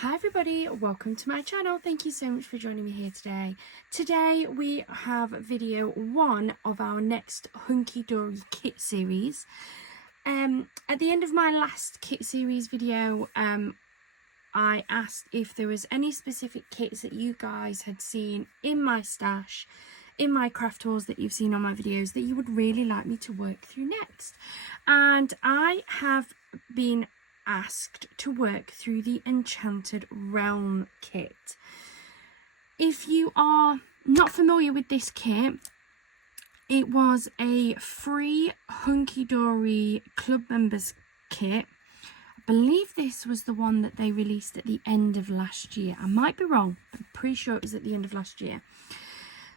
Hi everybody, welcome to my channel. Thank you so much for joining me here today. Today we have video 1 of our next Hunkydory kit series. At the end of my last kit series video, I asked if there was any specific kits that you guys had seen in my stash, in my craft hauls that you've seen on my videos that you would really like me to work through next. And I have been asked to work through the Enchanted Realm kit. If you are not familiar with this kit, it was a free Hunkydory club members kit. I believe this was the one that they released at the end of last year. I might be wrong, but I'm pretty sure it was at the end of last year.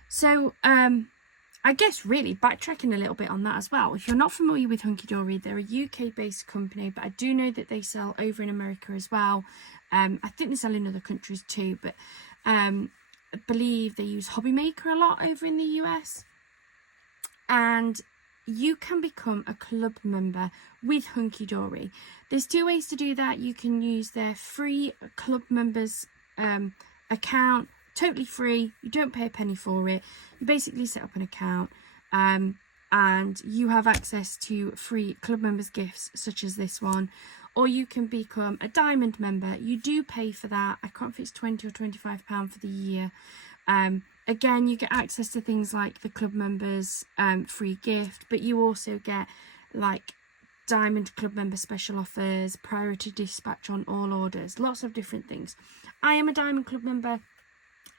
So I guess really backtracking a little bit on that as well. If you're not familiar with Hunkydory, they're a UK-based company, but I do know that they sell over in America as well. I think they sell in other countries too, but I believe they use Hobby Maker a lot over in the US. And you can become a club member with Hunkydory. There's 2 ways to do that. You can use their free club members account. Totally free, you don't pay a penny for it. You basically set up an account and you have access to free club members gifts such as this one, or you can become a diamond member. You do pay for that. I can't remember if it's £20 or £25 for the year. Again, you get access to things like the club members free gift, but you also get like diamond club member special offers, priority dispatch on all orders, lots of different things. I am a diamond club member.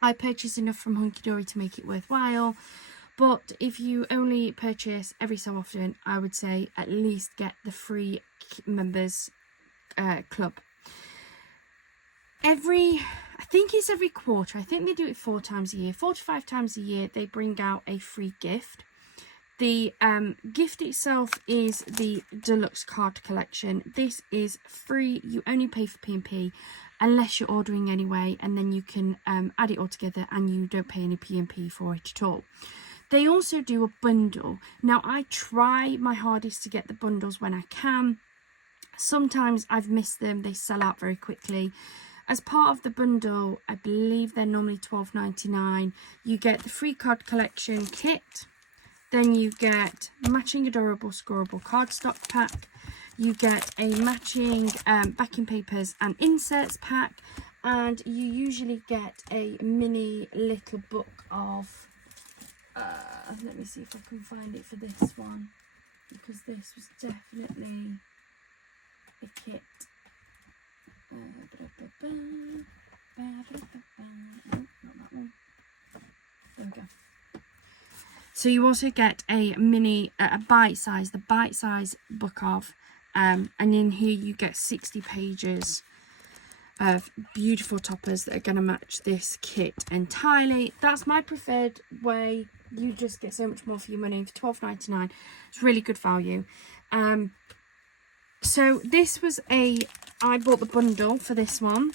I purchase enough from Hunkydory to make it worthwhile, but if you only purchase every so often, I would say at least get the free members club. I think it's every quarter. I think they do it 4 times a year. 4 to 5 times a year they bring out a free gift. The gift itself is the deluxe card collection. This is free. You only pay for P&P unless you're ordering anyway, and then you can add it all together and you don't pay any P&P for it at all. They also do a bundle. Now, I try my hardest to get the bundles when I can. Sometimes I've missed them. They sell out very quickly. As part of the bundle, I believe they're normally $12.99. You get the free card collection kit. Then you get matching adorable scoreable cardstock pack. You get a matching backing papers and inserts pack. And you usually get a mini little book of, let me see if I can find it for this one, because this was definitely a kit. Oh, not that one. There we go. So you also get a mini, a bite-size, the bite-size book of, and in here you get 60 pages of beautiful toppers that are going to match this kit entirely. That's my preferred way. You just get so much more for your money for $12.99. It's really good value. So this was I bought the bundle for this one.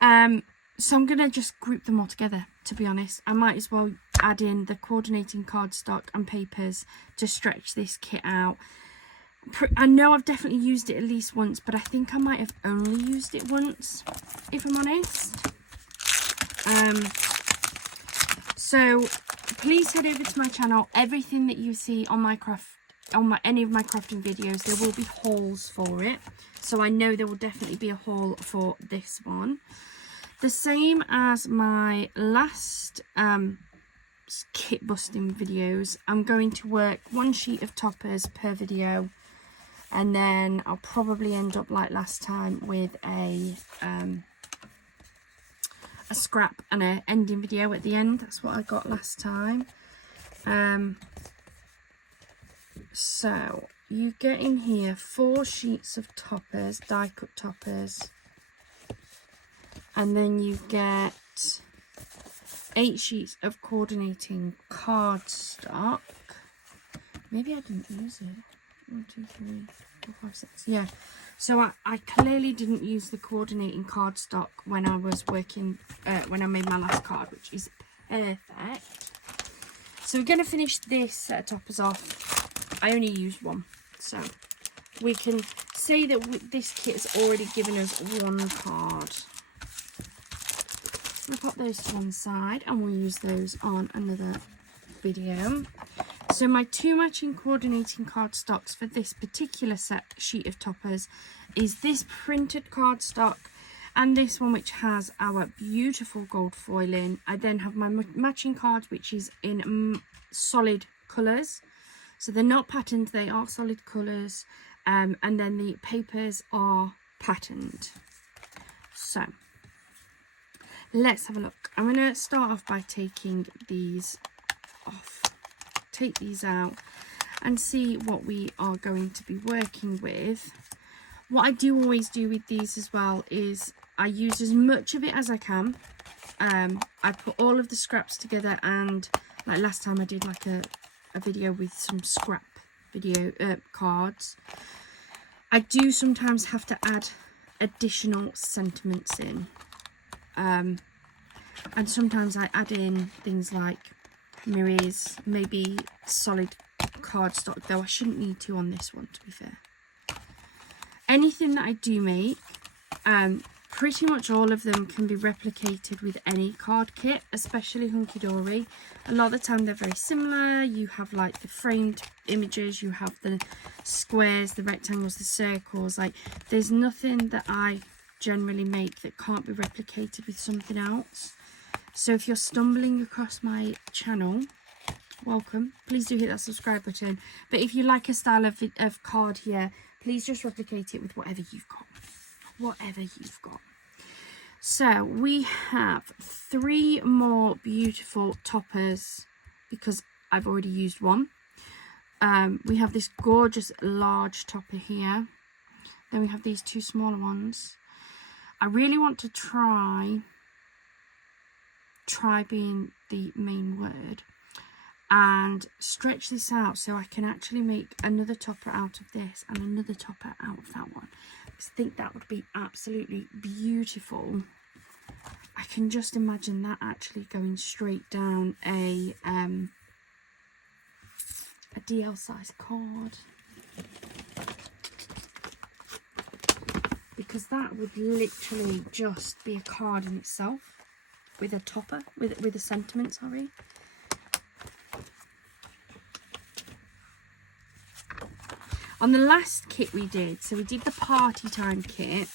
So I'm going to just group them all together, to be honest. I might as well add in the coordinating cardstock and papers to stretch this kit out. I know I've definitely used it at least once, but I think I might have only used it once, if I'm honest. So please head over to my channel. Everything that you see on any of my crafting videos, there will be hauls for it. So I know there will definitely be a haul for this one. The same as my last kit busting videos, I'm going to work 1 sheet of toppers per video, and then I'll probably end up like last time with a scrap and an ending video at the end. That's what I got last time. So you get in here 4 sheets of toppers, die cut toppers, and then you get 8 sheets of coordinating cardstock. Maybe I didn't use it. 1, 2, 3, 4, 5, 6. Yeah. So I clearly didn't use the coordinating cardstock when I was working, when I made my last card, which is perfect. So we're going to finish this set of toppers off. I only used 1, so we can say that this kit's already given us one card. We'll pop those to one side and we'll use those on another video. So my 2 matching coordinating cardstocks for this particular sheet of toppers is this printed cardstock and this one, which has our beautiful gold foiling. I then have my matching cards, which is in solid colours. So they're not patterned, they are solid colours. And then the papers are patterned. So let's have a look. I'm going to start off by taking these off. Take these out and see what we are going to be working with. What I do always do with these as well is I use as much of it as I can. I put all of the scraps together, and like last time I did like a video with some scrap video cards. I do sometimes have to add additional sentiments in, and sometimes I add in things like mirrors, maybe solid cardstock, though I shouldn't need to on this one, to be fair. Anything that I do make, pretty much all of them can be replicated with any card kit, especially Hunkydory. A lot of the time they're very similar. You have like the framed images, you have the squares, the rectangles, the circles. Like, there's nothing that I generally make that can't be replicated with something else. So if you're stumbling across my channel, welcome. Please do hit that subscribe button. But if you like a style of card here, please just replicate it with whatever you've got. Whatever you've got. So we have 3 more beautiful toppers because I've already used one. We have this gorgeous large topper here. Then we have these 2 smaller ones. I really want to try being the main word, and stretch this out so I can actually make another topper out of this and another topper out of that one. I think that would be absolutely beautiful. I can just imagine that actually going straight down a DL size card, because that would literally just be a card in itself with a topper, with a sentiment, sorry. On the last kit we did, so we did the party time kit,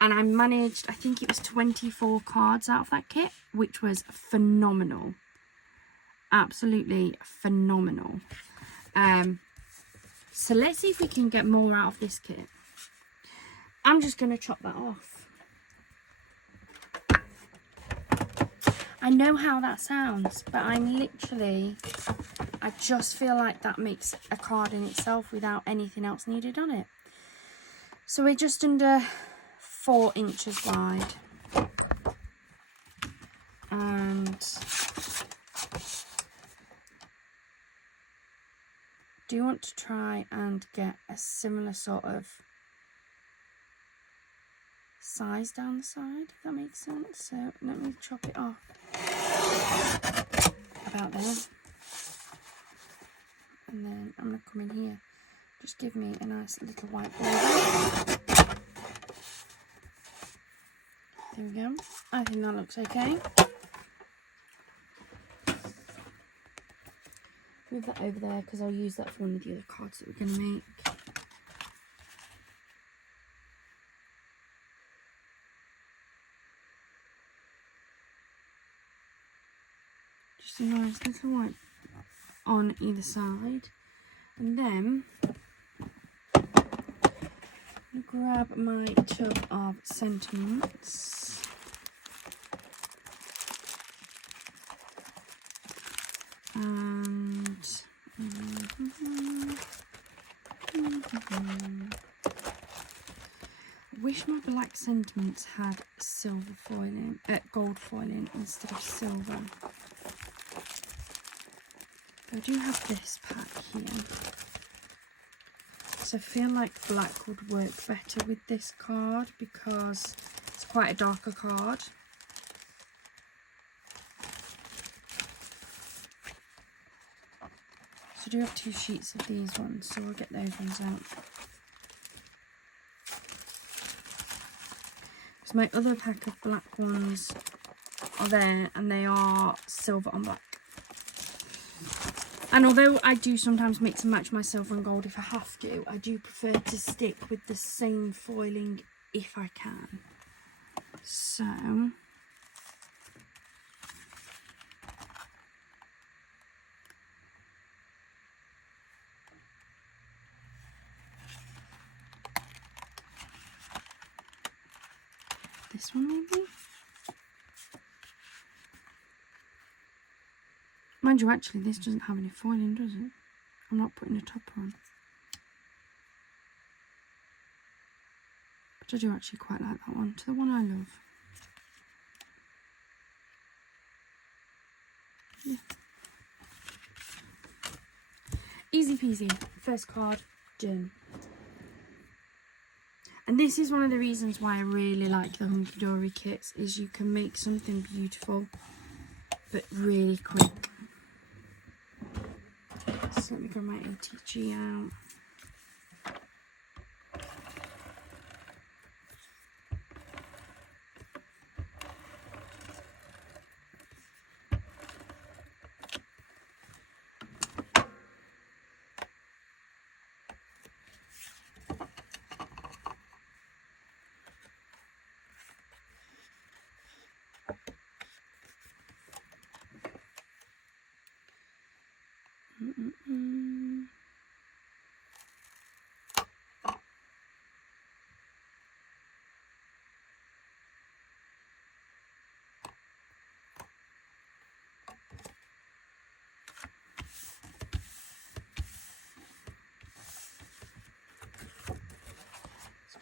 and I managed, I think it was 24 cards out of that kit, which was phenomenal. Absolutely phenomenal. So let's see if we can get more out of this kit. I'm just going to chop that off. I know how that sounds, but I just feel like that makes a card in itself without anything else needed on it. So we're just under 4 inches wide. And do you want to try and get a similar sort of size down the side, if that makes sense? So let me chop it off about there, and then I'm going to come in here. Just give me a nice little white border. There we go. I think that looks okay. Move that over there because I'll use that for one of the other cards that we're going to make. Just a nice little white on either side. And then I'll grab my tub of sentiments. And wish my black sentiments had silver foiling, gold foiling instead of silver. I do have this pack here, so I feel like black would work better with this card because it's quite a darker card. So I do have 2 sheets of these ones, so I'll get those ones out. So my other pack of black ones are there, and they are silver on black. And although I do sometimes mix and match my silver and gold if I have to, I do prefer to stick with the same foiling if I can. So this one maybe? Mind you, actually this doesn't have any foiling, does it? I'm not putting a topper on. But I do actually quite like that one. To the one I love. Yeah. Easy peasy. First card done. And this is one of the reasons why I really like the Hunkydory kits, is you can make something beautiful but really quick. So let me grab my ATG out.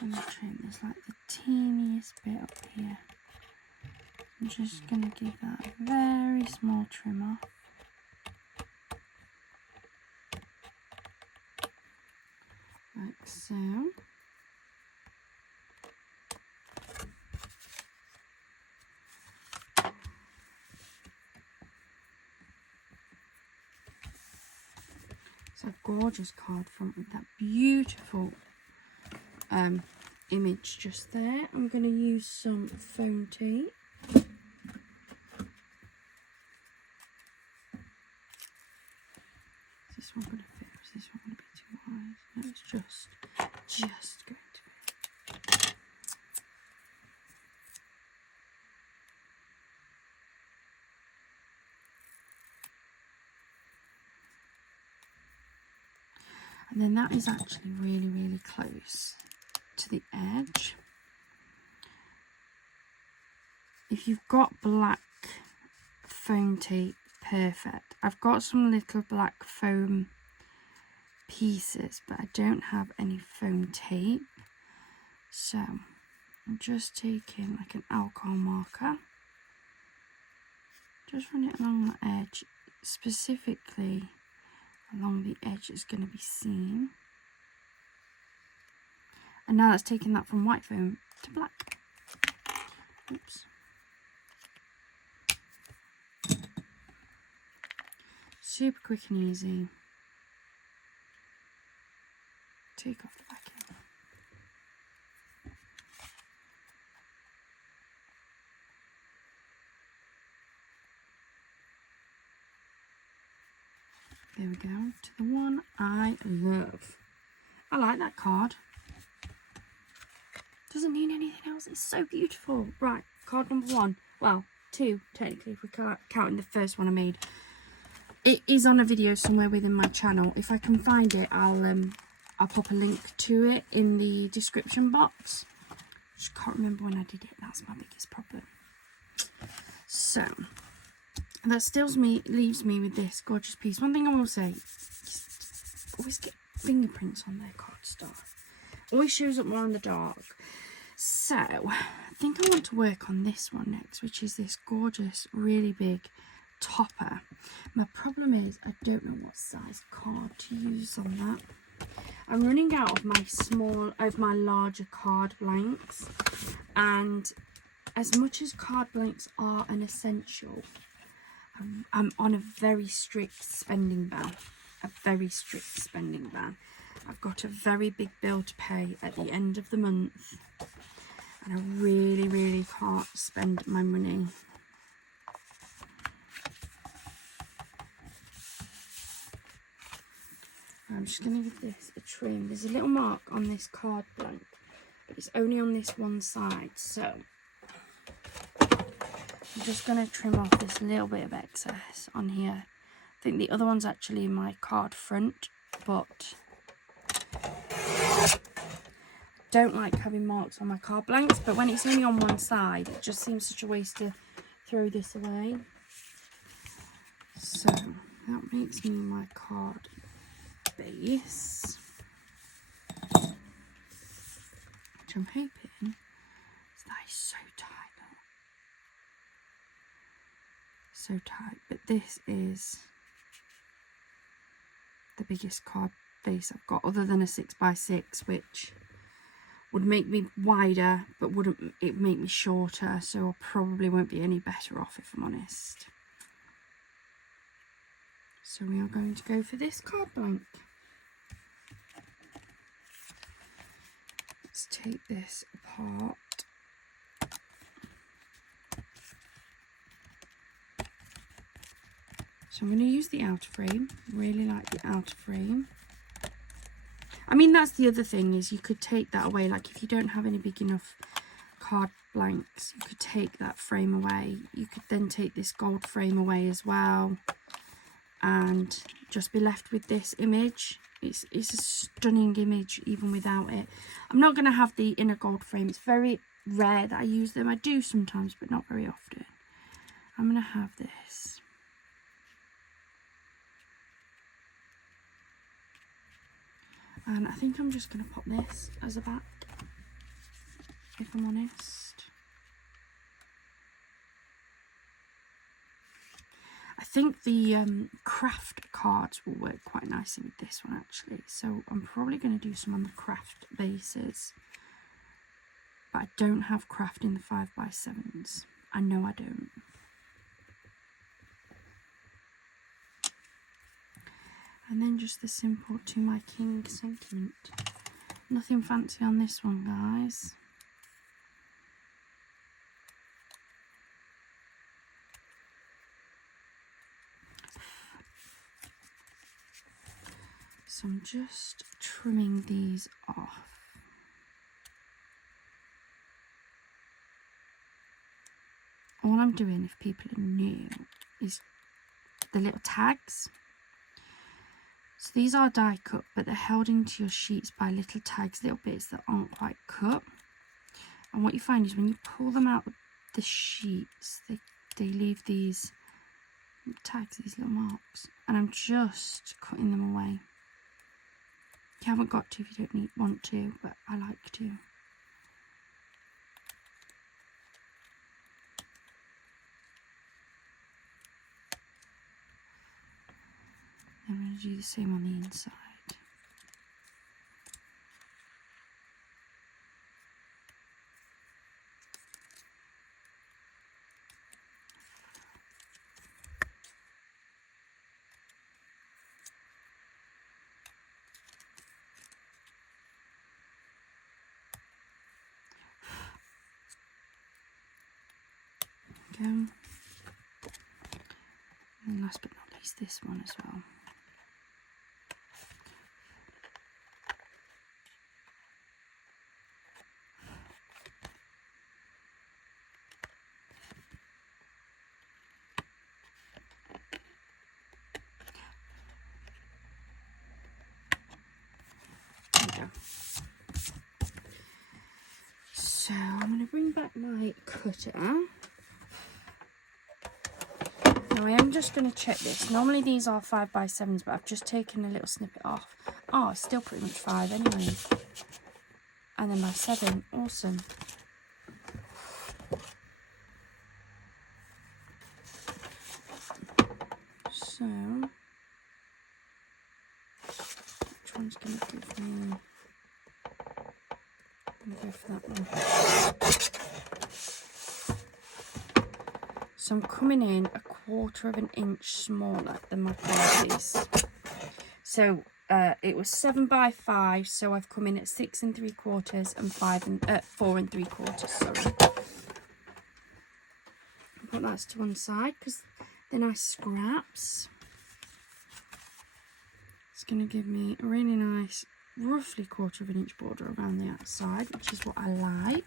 I'm going to trim this like the teeniest bit up here. I'm just going to give that a very small trim off. Like so. It's a gorgeous card front with that beautiful image just there. I'm going to use some foam tape. Is this one going to fit, or is this one going to be too wide? No, it's just going to be. And then that is actually really, really close to the edge. If you've got black foam tape, perfect. I've got some little black foam pieces, but I don't have any foam tape. So I'm just taking like an alcohol marker, just run it along the edge, specifically along the edge is going to be seen. And now that's taking that from white foam to black. Oops. Super quick and easy. Take off the backing. There we go, to the one I love. I like that card. Doesn't need anything else, it's so beautiful. Right, card number one. Well, two, technically, if we're counting the first one I made. It is on a video somewhere within my channel. If I can find it, I'll pop a link to it in the description box. Just can't remember when I did it, that's my biggest problem. So that leaves me with this gorgeous piece. One thing I will say, always get fingerprints on their cardstock. Always shows up more in the dark. So I think I want to work on this one next, which is this gorgeous, really big topper. My problem is I don't know what size card to use on that. I'm running out of my larger card blanks, and as much as card blanks are an essential, I'm on a very strict spending ban. I've got a very big bill to pay at the end of the month, and I really, really can't spend my money. I'm just going to give this a trim. There's a little mark on this card blank, but it's only on this one side, so I'm just going to trim off this little bit of excess on here. I think the other one's actually in my card front, but I don't like having marks on my card blanks, but when it's only on one side, it just seems such a waste to throw this away. So that makes me my card base, which I'm hoping that is so tight, so tight. But this is the biggest card base I've got, other than a 6x6, which would make me wider, but wouldn't it make me shorter, so I probably won't be any better off if I'm honest. So we are going to go for this card blank. Let's take this apart. So I'm going to use the outer frame. Really like the outer frame. I mean, that's the other thing, is you could take that away. Like if you don't have any big enough card blanks, you could take that frame away. You could then take this gold frame away as well, and just be left with this image. It's a stunning image even without it. I'm not going to have the inner gold frame. It's very rare that I use them. I do sometimes, but not very often. I'm going to have this. And I think I'm just going to pop this as a back, if I'm honest. I think the craft cards will work quite nicely with this one actually. So I'm probably going to do some on the craft bases. But I don't have craft in the 5x7s. I know I don't. And then just the simple To My King sentiment. Nothing fancy on this one, guys. So I'm just trimming these off. All I'm doing, if people are new, is the little tags. So these are die cut, but they're held into your sheets by little tags, little bits that aren't quite cut. And what you find is when you pull them out of the sheets, they leave these tags, these little marks. And I'm just cutting them away. You haven't got to if you don't want to, but I like to. I'm going to do the same on the inside. Go. And last but not least, this one as well. So I'm going to bring back my cutter. Now I am just going to check this. Normally these are 5x7s, but I've just taken a little snippet off. Oh, it's still pretty much 5 anyway. And then my 7. Awesome. So, which one's going to give me... I'm going to go for that one. So I'm coming in 1/4 of an inch smaller than my previous. So it was 7 by 5, so I've come in at 6 3/4 and 4 3/4. Sorry. Put that to one side because they're nice scraps. It's going to give me a really nice, roughly 1/4 inch border around the outside, which is what I like.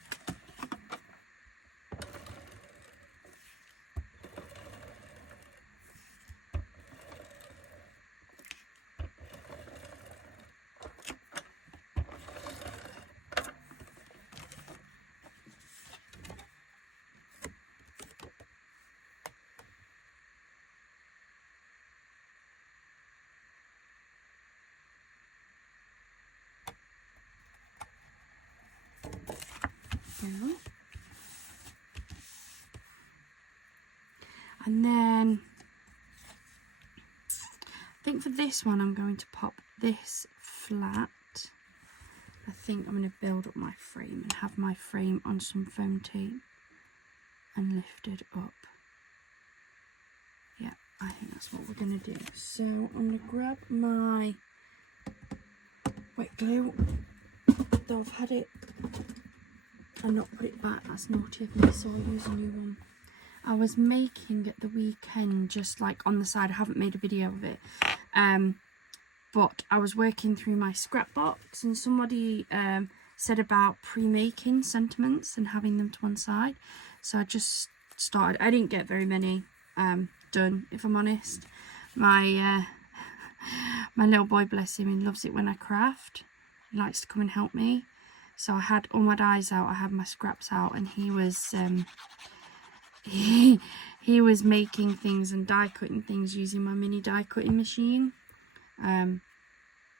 Yeah. And then I think for this one I'm going to pop this flat. I think I'm going to build up my frame and have my frame on some foam tape and lifted up. Yeah, I think that's what we're going to do. So I'm going to grab my wet glue, though I've had it and not put it back. That's naughty of me, so I'll use a new one. I was making at the weekend, just like on the side, I haven't made a video of it, but I was working through my scrap box and somebody said about pre-making sentiments and having them to one side, so I just started. I didn't get very many done, if I'm honest. My my little boy, bless him, he loves it when I craft. He likes to come and help me, so I had all my dies out, I had my scraps out, and he was he was making things and die cutting things using my mini die cutting machine.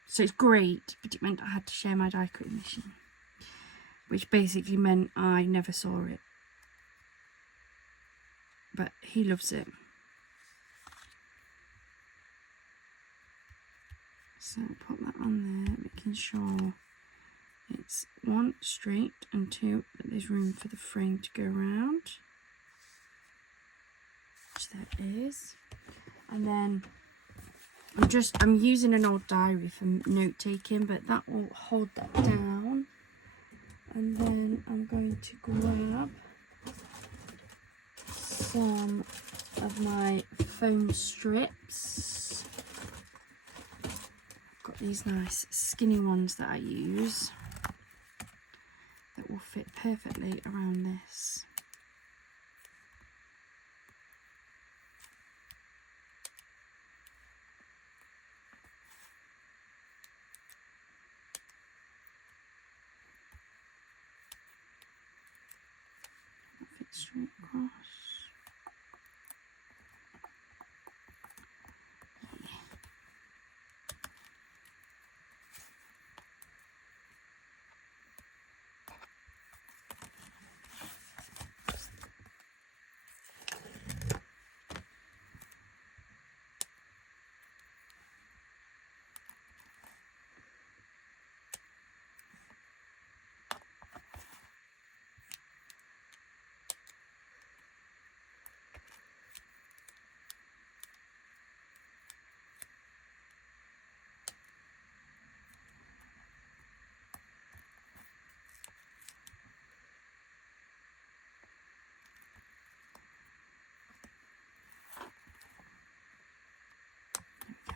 So it's great, but it meant I had to share my die cutting machine, which basically meant I never saw it, but he loves it. So put that on there, making sure it's 1 straight and 2 that there's room for the frame to go around. Which there is. And then I'm using an old diary for note taking, but that will hold that down. And then I'm going to grab some of my foam strips. I've got these nice skinny ones that I use that will fit perfectly around this. Straight across.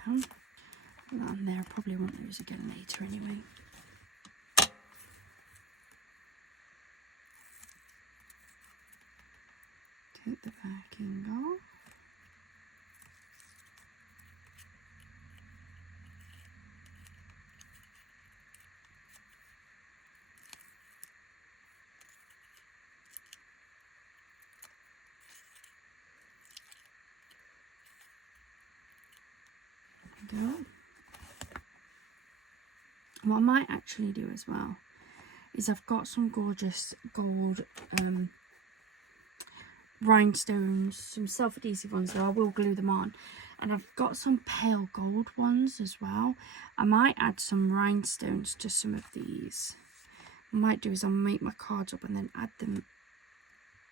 Put that on there. I probably won't use again later anyway. Take the backing off. Go. What I might actually do as well is I've got some gorgeous gold rhinestones, some self-adhesive ones, though I will glue them on, and I've got some pale gold ones as well. I might add some rhinestones to some of these. What I might do is I'll make my cards up and then add them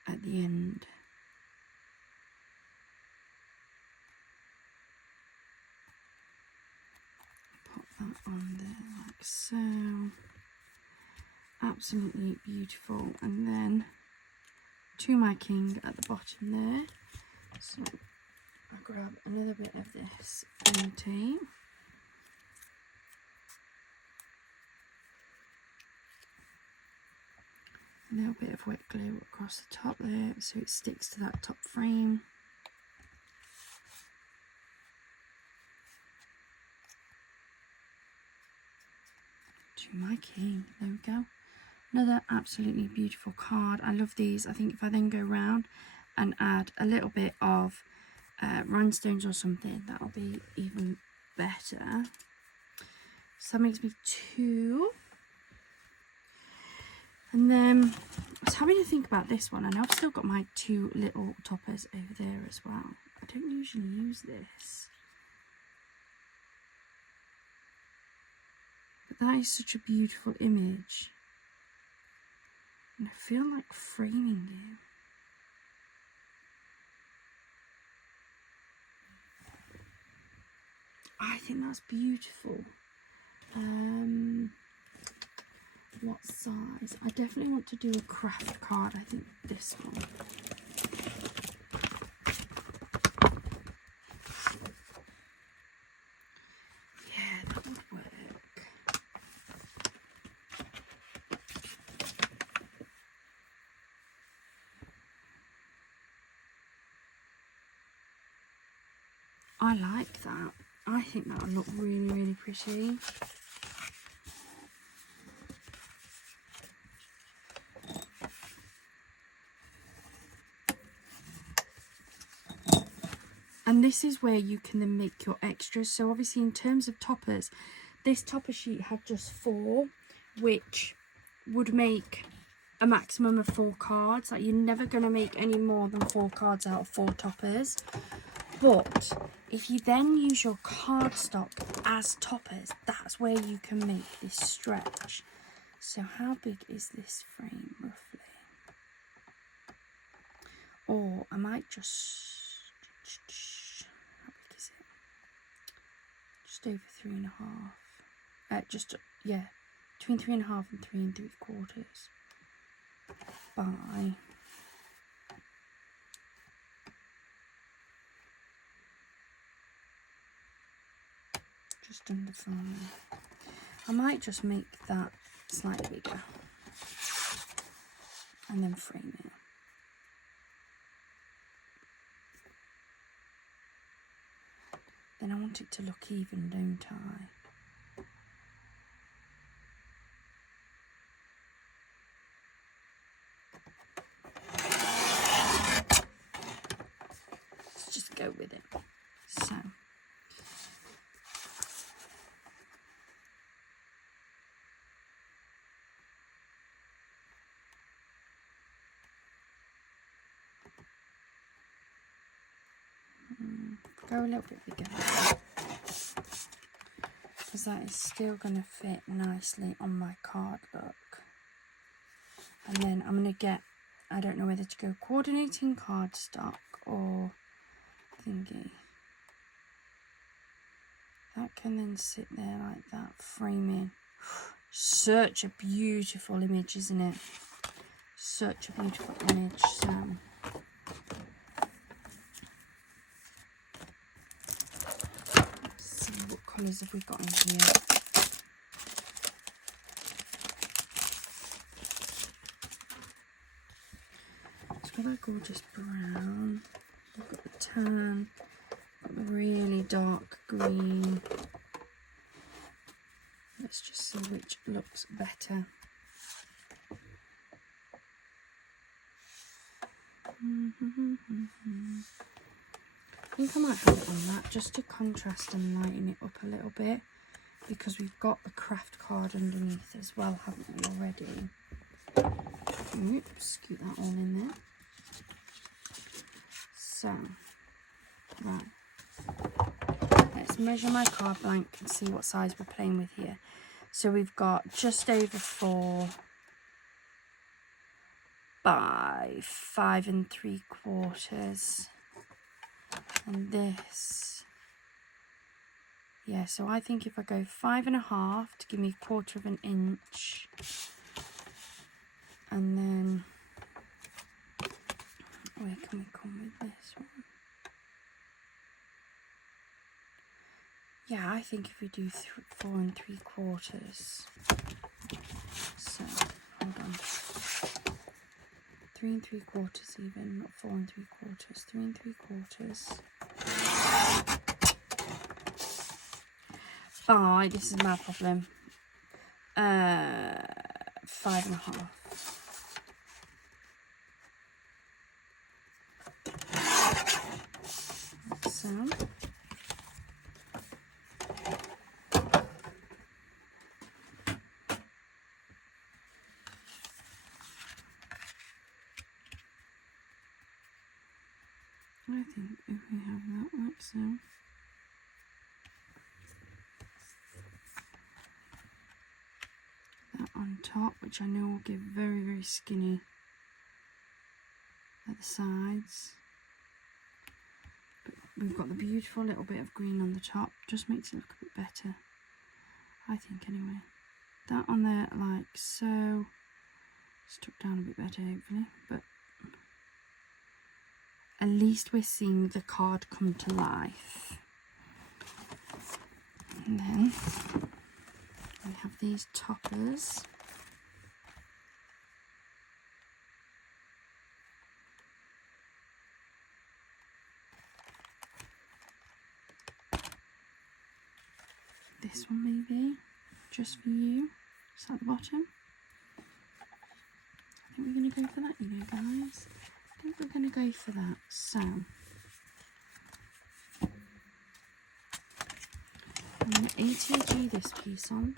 at the end. that on there like so. Absolutely beautiful. And then To My King at the bottom there. So I'll grab another bit of this foam tape. A little bit of wet glue across the top there so it sticks to that top frame. To My King, there we go. Another absolutely beautiful card. I love these. I think if I then go around and add a little bit of rhinestones or something, that'll be even better. So that makes me 2. And then I was having to think about this one. I know I've still got my 2 little toppers over there as well. I don't usually use this. But that is such a beautiful image. And I feel like framing it. I think that's beautiful. What size? I definitely want to do a craft card. I think this one. Yeah, that would work. I like that. I think that would look really, really pretty. And this is where you can then make your extras. So obviously in terms of toppers, this topper sheet had just 4, which would make a maximum of 4 cards. Like you're never going to make any more than 4 cards out of 4 toppers. But if you then use your cardstock as toppers, that's where you can make this stretch. So how big is this frame roughly? Or I might just... How big is it? Just over 3.5. Yeah, between 3.5 and 3 3/4 by just under 5. I might just make that slightly bigger and then frame it. Then I want it to look even, don't I? Let's just go with it. So. Go a little bit bigger. Because that is still going to fit nicely on my card look. And then I'm going to get, I don't know whether to go coordinating cardstock or thingy. That can then sit there like that, framing. Such a beautiful image, isn't it? Such a beautiful image. So let's see what colours have we got in here. It's got that gorgeous brown. We've got the tan. Got the really dark green. Let's just see which looks better. I think I might have it on that just to contrast and lighten it up a little bit, because we've got the craft card underneath as well, haven't we already? Oops, scoot that all in there. So, right. Let's measure my card blank and see what size we're playing with here. So we've got just over 4 by 5 3/4. And this Yeah, so I think if I go 5.5 to give me 1/4 of an inch, and then where can we come with this one? Yeah, I think if we do 4 3/4, so hold on, 3 3/4 even, not 4 3/4, 3 3/4. By, this is my problem, 5.5. So I think if we have that like so, that on top, which I know will give very, very skinny at the sides, but we've got the beautiful little bit of green on the top, just makes it look a bit better, I think anyway. That on there like so, stuck down a bit better hopefully, but at least we're seeing the card come to life. And then we have these toppers. This one maybe, just for you, just at the bottom. I think we're going to go for that, you know guys. I think we're going to go for that. So, I'm going to ATG this piece on.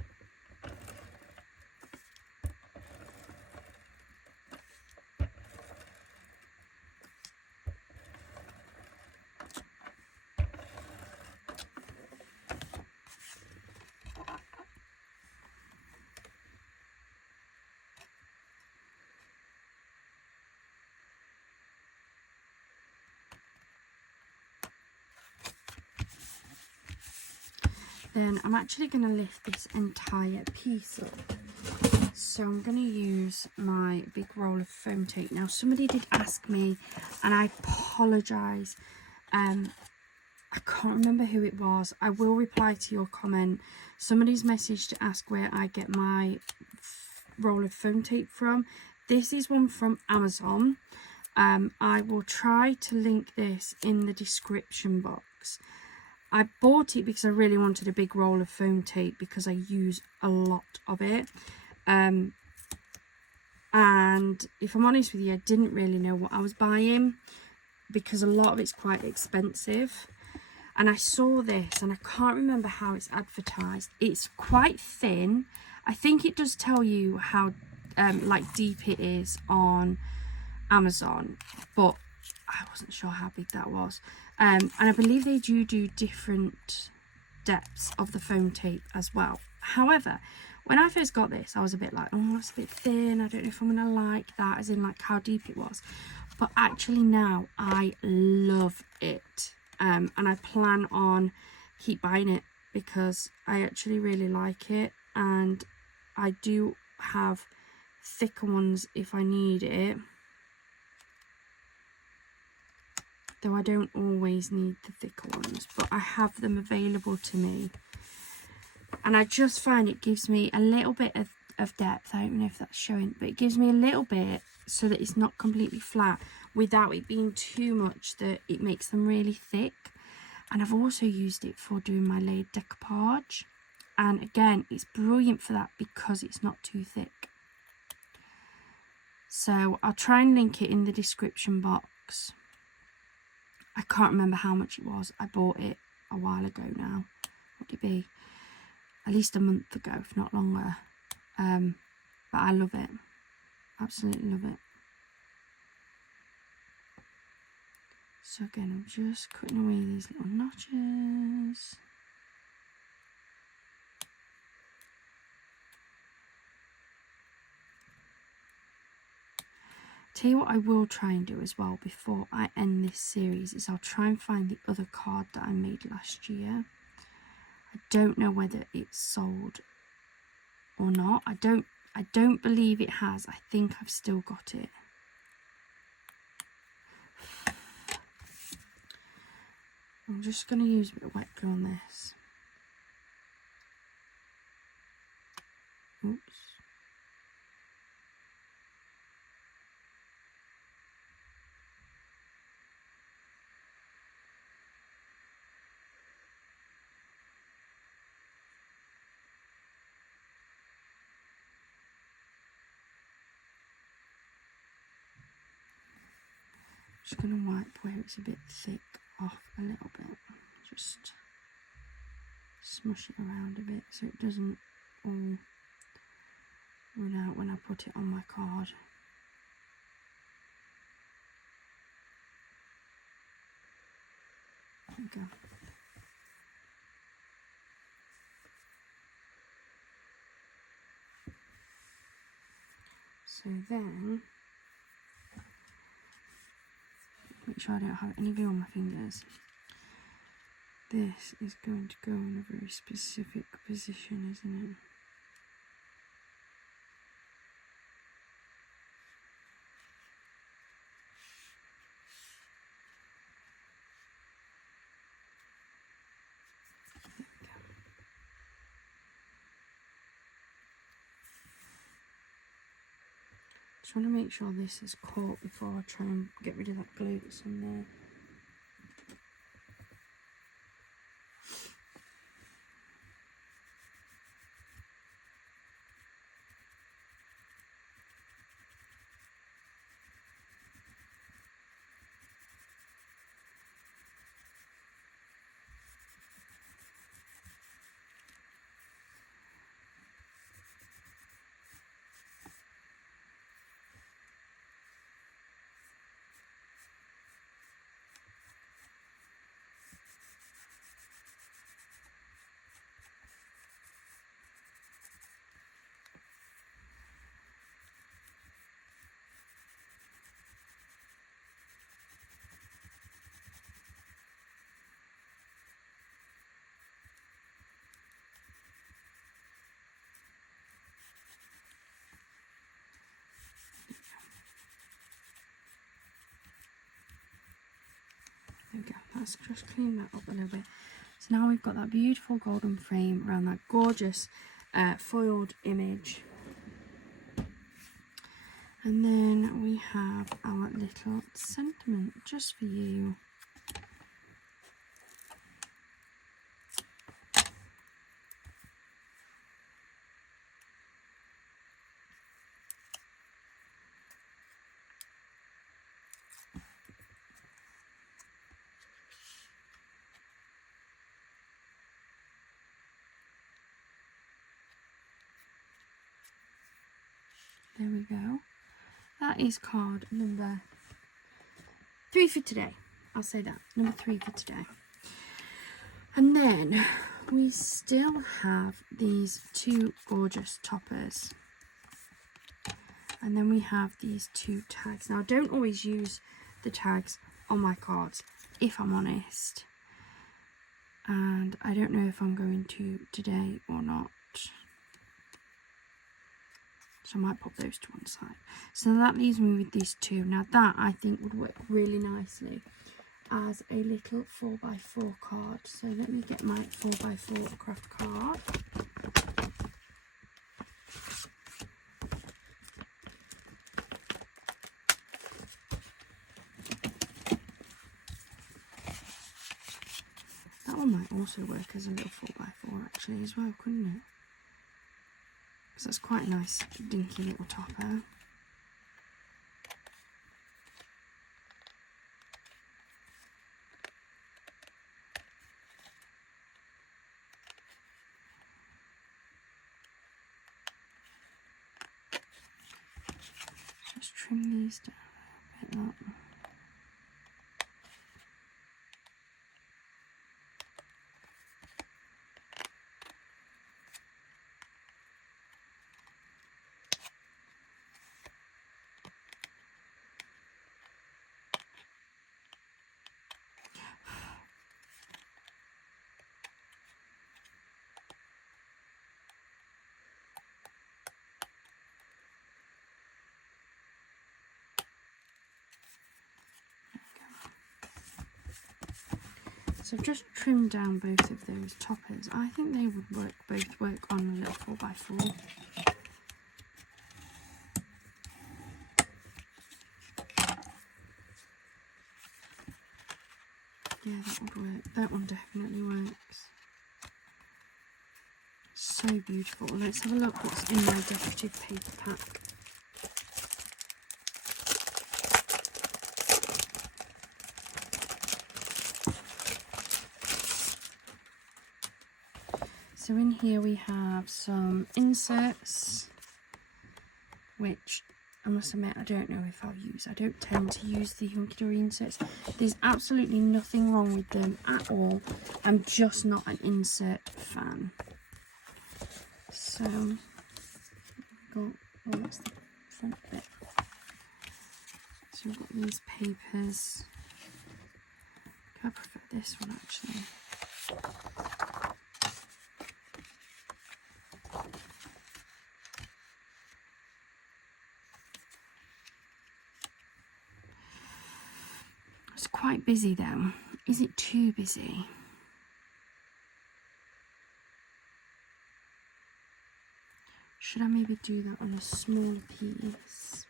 Then I'm actually going to lift this entire piece up. So I'm going to use my big roll of foam tape. Now somebody did ask me, and I apologise, I can't remember who it was. I will reply to your comment. Somebody's messaged to ask where I get my roll of foam tape from. This is one from Amazon. I will try to link this in the description box. I bought it because I really wanted a big roll of foam tape because I use a lot of it. And if I'm honest with you, I didn't really know what I was buying because a lot of it's quite expensive. And I saw this and I can't remember how it's advertised. It's quite thin. I think it does tell you how like deep it is on Amazon, but I wasn't sure how big that was. And I believe they do different depths of the foam tape as well. However, when I first got this, I was a bit like, oh, it's a bit thin. I don't know if I'm going to like that, as in like how deep it was. But actually now I love it. And I plan on keep buying it because I actually really like it. And I do have thicker ones if I need it. Though I don't always need the thicker ones, but I have them available to me. And I just find it gives me a little bit of depth. I don't know if that's showing, but it gives me a little bit so that it's not completely flat without it being too much that it makes them really thick. And I've also used it for doing my layered decoupage. And again, it's brilliant for that because it's not too thick. So I'll try and link it in the description box. I can't remember how much it was. I bought it a while ago now. What would it be? At least a month ago, if not longer. But I love it. Absolutely love it. So again, I'm just cutting away these little notches. Tell you what I will try and do as well before I end this series is I'll try and find the other card that I made last year. I don't know whether it's sold or not. I don't believe it has. I think I've still got it. I'm just going to use a bit of wet glue on this. Oops. Just going to wipe where it's a bit thick off a little bit. Just smush it around a bit so it doesn't all run out when I put it on my card. There we go. So then, make sure I don't have any glue on my fingers. This is going to go in a very specific position, isn't it? Just want to make sure this is caught before I try and get rid of that glue that's on there. There we go, let's just clean that up a little bit. So now we've got that beautiful golden frame around that gorgeous foiled image. And then we have our little sentiment just for you. There we go. That is card number 3 for today. I'll say that. Number 3 for today. And then we still have these 2 gorgeous toppers. And then we have these 2 tags. Now, I don't always use the tags on my cards, if I'm honest. And I don't know if I'm going to today or not. So I might pop those to one side. So that leaves me with these 2. Now that I think would work really nicely as a little 4x4 card. So let me get my 4x4 craft card. That one might also work as a little 4x4 actually as well, couldn't it? Because that's quite a nice dinky little topper. Just trim these down a bit like that. So I've just trimmed down both of those toppers. I think they would both work on a little 4x4. Yeah, that would work. That one definitely works. So beautiful. Let's have a look what's in my decorative paper pack. So in here we have some inserts, which I must admit I don't know if I'll use. I don't tend to use the Hunkydory inserts. There's absolutely nothing wrong with them at all. I'm just not an insert fan. So, that's the front bit. So we've got these papers. I prefer this one actually. It's quite busy though. Is it too busy? Should I maybe do that on a small piece?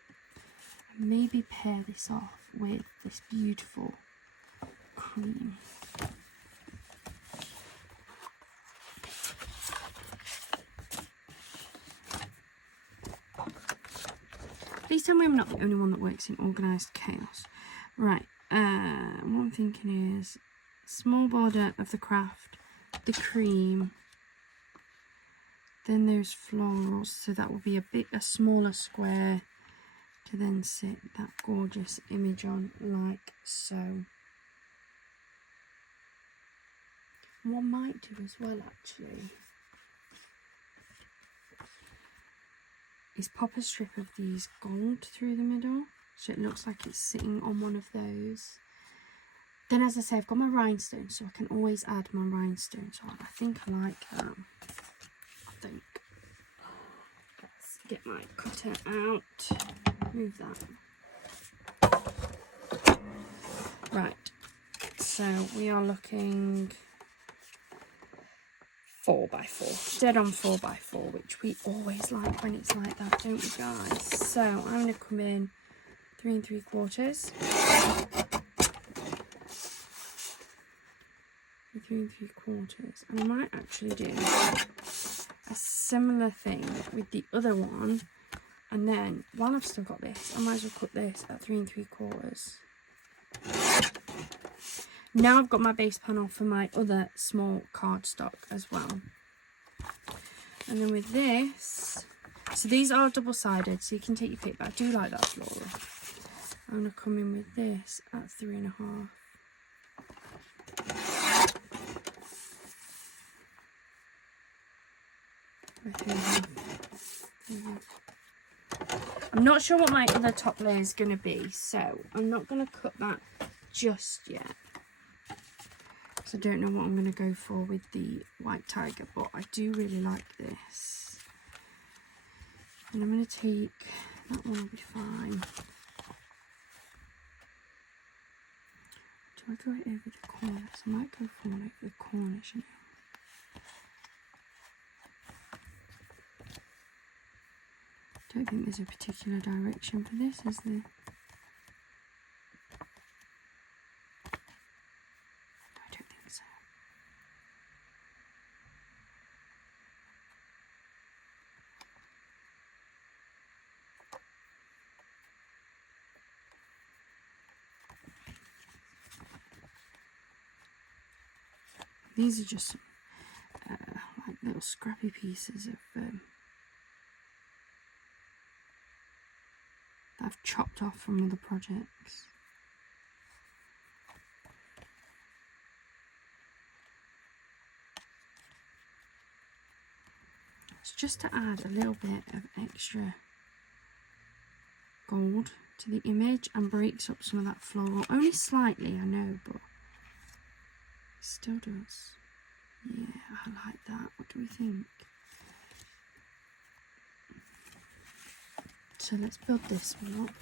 And maybe pair this off with this beautiful cream. Please tell me I'm not the only one that works in organised chaos. Right, what I'm thinking is small border of the craft, the cream, then those florals, so that will be a smaller square to then sit that gorgeous image on like so. What I might do as well actually is pop a strip of these gold through the middle so it looks like it's sitting on one of those. Then as I say, I've got my rhinestones, so I can always add my rhinestones on. I think I like that. Let's get my cutter out. Move that. Right, so we are looking 4x4, dead on 4x4, which we always like when it's like that, don't we guys? So I'm going to come in 3 3/4. 3 3/4, and I might actually do a similar thing with the other one, and then while I've still got this, I might as well cut this at 3 3/4. Now I've got my base panel for my other small cardstock as well. And then with this, so these are double-sided, so you can take your pick, but I do like that floral. I'm going to come in with this at 3 1/2. I'm not sure what my other top layer is going to be, so I'm not going to cut that just yet. So I don't know what I'm going to go for with the white tiger, but I do really like this. And I'm going to take, that one will be fine. Do I go over the corners? I might go for one over the corners, you know. I don't think there's a particular direction for this, is there? I don't think so. These are just like little scrappy pieces of that I've chopped off from other projects. It's just to add a little bit of extra gold to the image and breaks up some of that floral. Only slightly, I know, but it still does. Yeah, I like that. What do we think? So let's build this one up.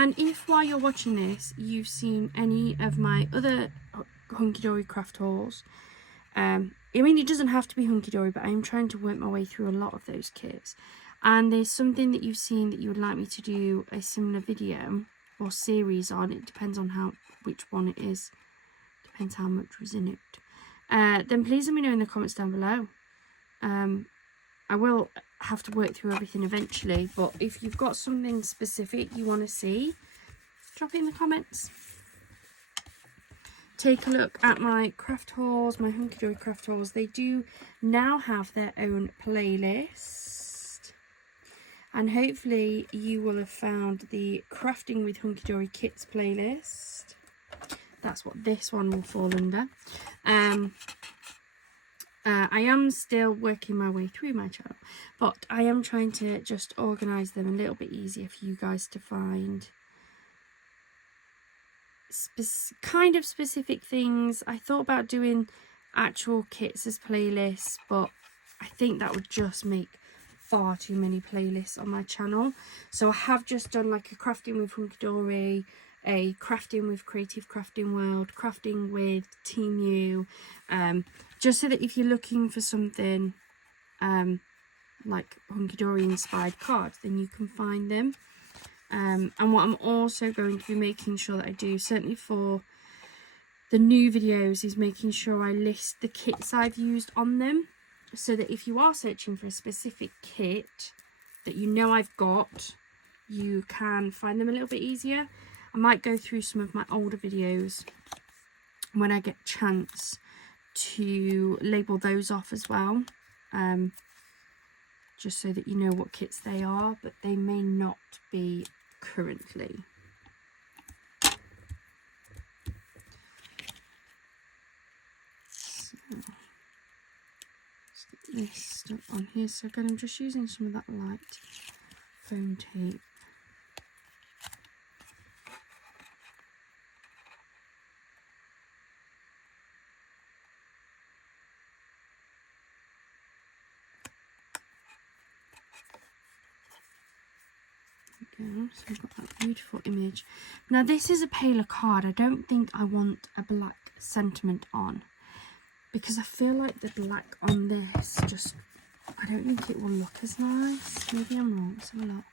And if while you're watching this you've seen any of my other Hunkydory craft hauls, I mean, it doesn't have to be Hunkydory, but I'm trying to work my way through a lot of those kits, and there's something that you've seen that you would like me to do a similar video or series on, it depends on which one it is, depends how much was in it, then please let me know in the comments down below. I will have to work through everything eventually, but if you've got something specific you want to see, drop it in the comments. Take a look at my craft hauls, my Hunkydory craft hauls. They do now have their own playlist, and hopefully you will have found the Crafting with Hunkydory Kits playlist. That's what this one will fall under. I am still working my way through my channel, but I am trying to just organise them a little bit easier for you guys to find kind of specific things. I thought about doing actual kits as playlists, but I think that would just make far too many playlists on my channel. So I have just done like a Crafting with Hunkydory, a Crafting with Creative Crafting World, Crafting with Temu, just so that if you're looking for something like Hunkydory inspired cards, then you can find them. And what I'm also going to be making sure that I do, certainly for the new videos, is making sure I list the kits I've used on them, so that if you are searching for a specific kit that you know I've got, you can find them a little bit easier. I might go through some of my older videos when I get a chance to label those off as well, just so that you know what kits they are, but they may not be currently. So, let's get this stuff on here. So again, I'm just using some of that light foam tape. So I've got that beautiful image. Now this is a paler card. I don't think I want a black sentiment on, because I feel like the black on this just, I don't think it will look as nice. Maybe I'm wrong. Let's have a look.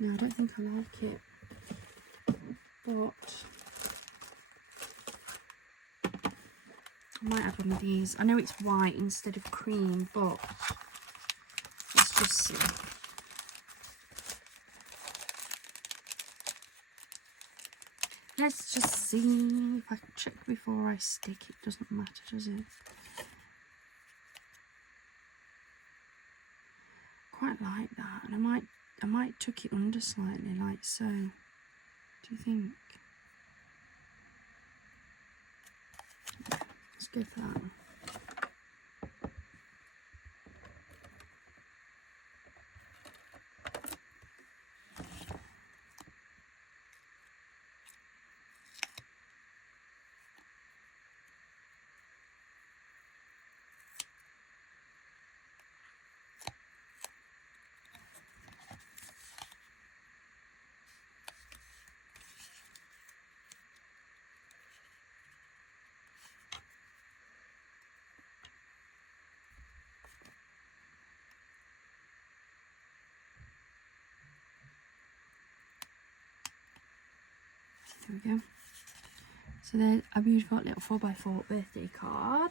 No, I don't think I like it, but I might add one of these. I know it's white instead of cream, but let's just see. Let's just see. If I check before I stick, it doesn't matter, does it? Quite like that, and I might tuck it under slightly, like so. Do you think? Let's go for that. There we go. So there's a beautiful little 4x4 birthday card.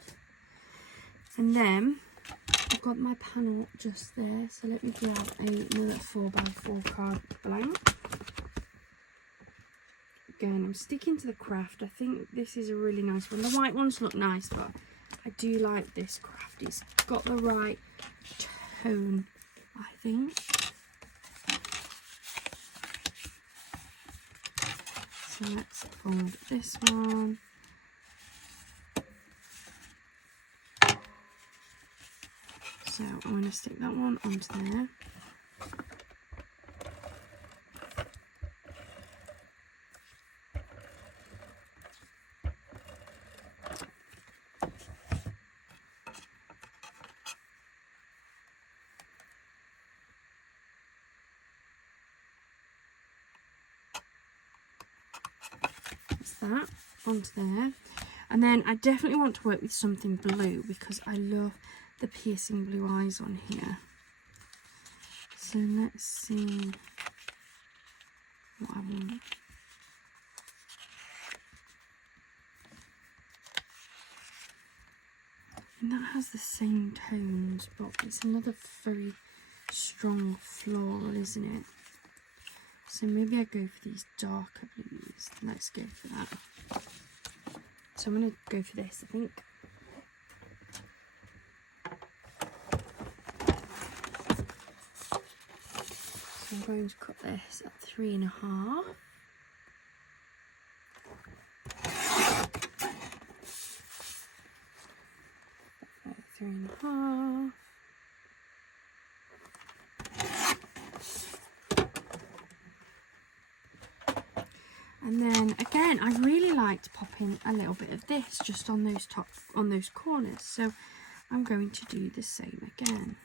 And then I've got my panel just there. So let me grab another 4x4 card blank. Again, I'm sticking to the craft. I think this is a really nice one. The white ones look nice, but I do like this craft. It's got the right tone, I think. So let's fold this one. So I'm going to stick that one onto there. that onto there. And then I definitely want to work with something blue because I love the piercing blue eyes on here. So let's see what I want. And that has the same tones, but it's another very strong floral, isn't it? So maybe I go for these darker blues. Let's go for that. So I'm going to go for this, I think. So I'm going to cut this at 3.5. About 3.5. And then again, I really like to pop in a little bit of this just on those corners. So I'm going to do the same again.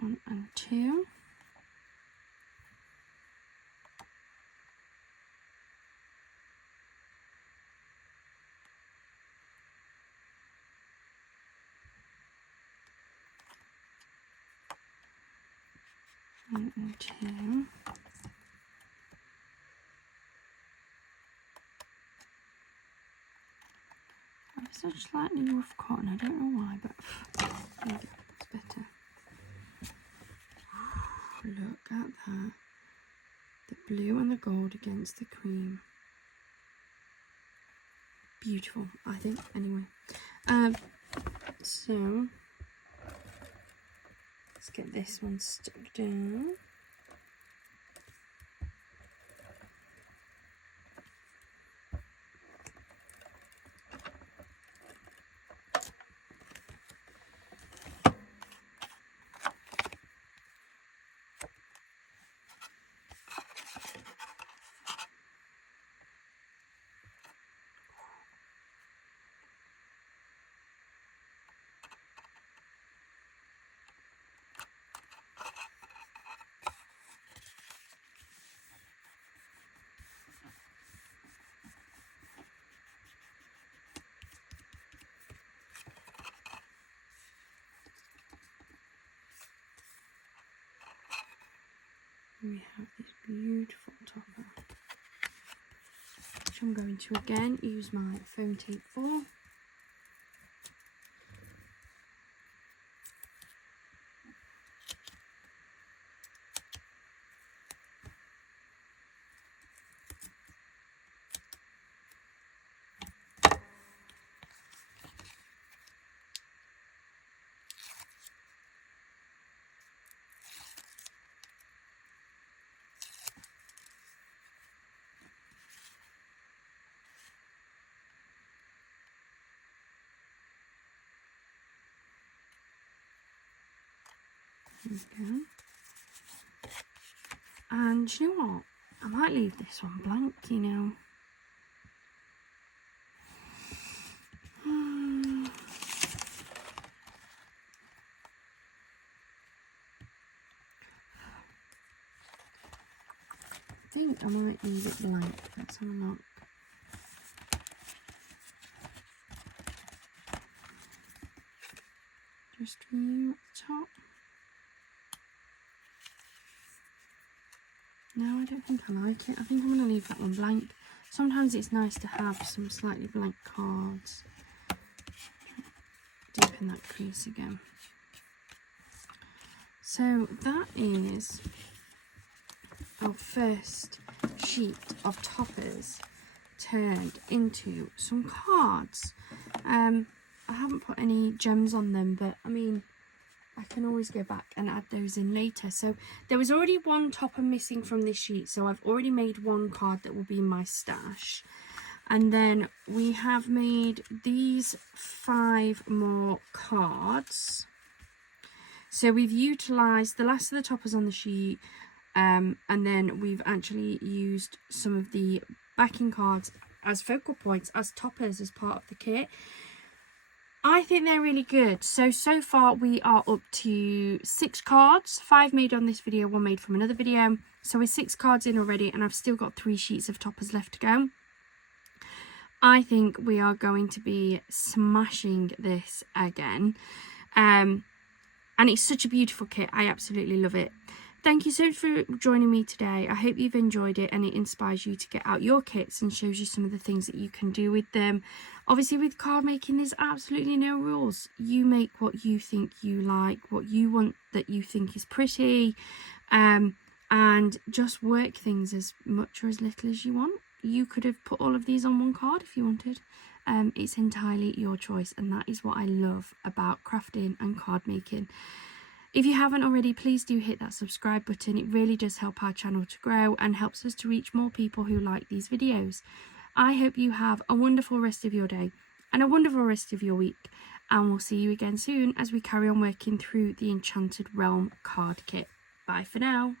One and two. One and two. I have such slightly rough cotton, I don't know why, but there you go, it's better. Look at that. The blue and the gold against the cream. Beautiful, I think, anyway. So let's get this one stuck down. We have this beautiful topper, which I'm going to again use my foam tape for. There we go. And you know what? I might leave this one blank, you know. I think I might leave it blank. Let's have a look. Just for you at the top. No, I don't think I like it. I think I'm going to leave that one blank. Sometimes it's nice to have some slightly blank cards. Deepen that crease again. So that is our first sheet of toppers turned into some cards. I haven't put any gems on them, but I mean, I can always go back and add those in later. So there was already one topper missing from this sheet, so I've already made one card that will be in my stash. And then we have made these 5 more cards. So we've utilised the last of the toppers on the sheet. and then we've actually used some of the backing cards as focal points, as toppers, as part of the kit. I think they're really good. So far we are up to 6 cards, 5 made on this video, 1 made from another video. So we're 6 cards in already, and I've still got 3 sheets of toppers left to go. I think we are going to be smashing this again. And it's such a beautiful kit. I absolutely love it. Thank you so much for joining me today. I hope you've enjoyed it and it inspires you to get out your kits and shows you some of the things that you can do with them. Obviously, with card making, there's absolutely no rules. You make what you think you like, what you want that you think is pretty, and just work things as much or as little as you want. You could have put all of these on one card if you wanted. It's entirely your choice, and that is what I love about crafting and card making. If you haven't already, please do hit that subscribe button. It really does help our channel to grow and helps us to reach more people who like these videos. I hope you have a wonderful rest of your day and a wonderful rest of your week, and we'll see you again soon as we carry on working through the Enchanted Realm card kit. Bye for now.